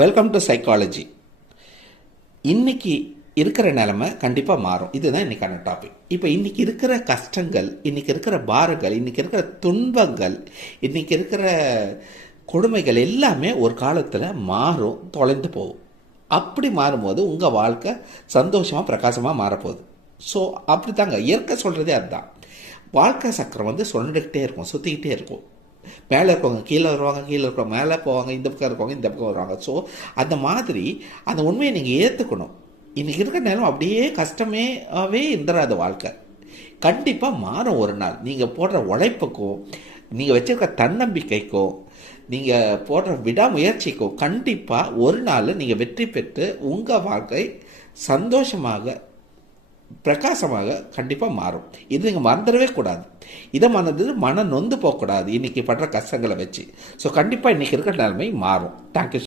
Welcome to psychology. இன்னைக்கு இருக்கிற நிலைமை கண்டிப்பாக மாறும். இதுதான் இன்னைக்கான டாபிக். இப்போ இன்னைக்கு இருக்கிற கஷ்டங்கள், இன்னைக்கு இருக்கிற பாரங்கள், இன்னைக்கு இருக்கிற துன்பங்கள், இன்னைக்கு இருக்கிற கொடுமைகள் எல்லாமே ஒரு காலத்தில் மாறும், தொலைந்து போகும். அப்படி மாறும்போது உங்கள் வாழ்க்கை சந்தோஷமாக பிரகாசமாக மாறப்போகுது. ஸோ அப்படி தாங்க இயற்கை சொல்கிறதே அதுதான். வாழ்க்கை சக்கரம் சுழண்டுக்கிட்டே இருக்கும், சுற்றிக்கிட்டே இருக்கும். மேலே இருக்கவங்க கீழே வருவாங்க, கீழே இருக்கவங்க மேலே போவாங்க, இந்த பக்கம் இருக்கவங்க இந்த பக்கம் வருவாங்க. ஸோ அந்த மாதிரி அந்த உண்மையை நீங்கள் ஏற்றுக்கணும். இன்றைக்கி இருக்கிற நேரம் அப்படியே கஷ்டமேவே இருந்துடாத வாழ்க்கை கண்டிப்பாக மாறும். ஒரு நாள் நீங்கள் போடுற உழைப்புக்கும், நீங்கள் வச்சிருக்க தன்னம்பிக்கைக்கும், நீங்கள் போடுற விடாமுயற்சிக்கும் கண்டிப்பாக ஒரு நாள் நீங்கள் வெற்றி பெற்று உங்கள் வாழ்க்கை சந்தோஷமாக பிரகாசமாக கண்டிப்பாக மாறும். இது நீங்கள் மறந்துடவே கூடாது. இதை மனம் நொந்து போகக்கூடாது இன்றைக்கி படுற கஷ்டங்களை வச்சு. ஸோ கண்டிப்பாக இன்றைக்கி இருக்கிற நிலைமை மாறும். தேங்க்யூ.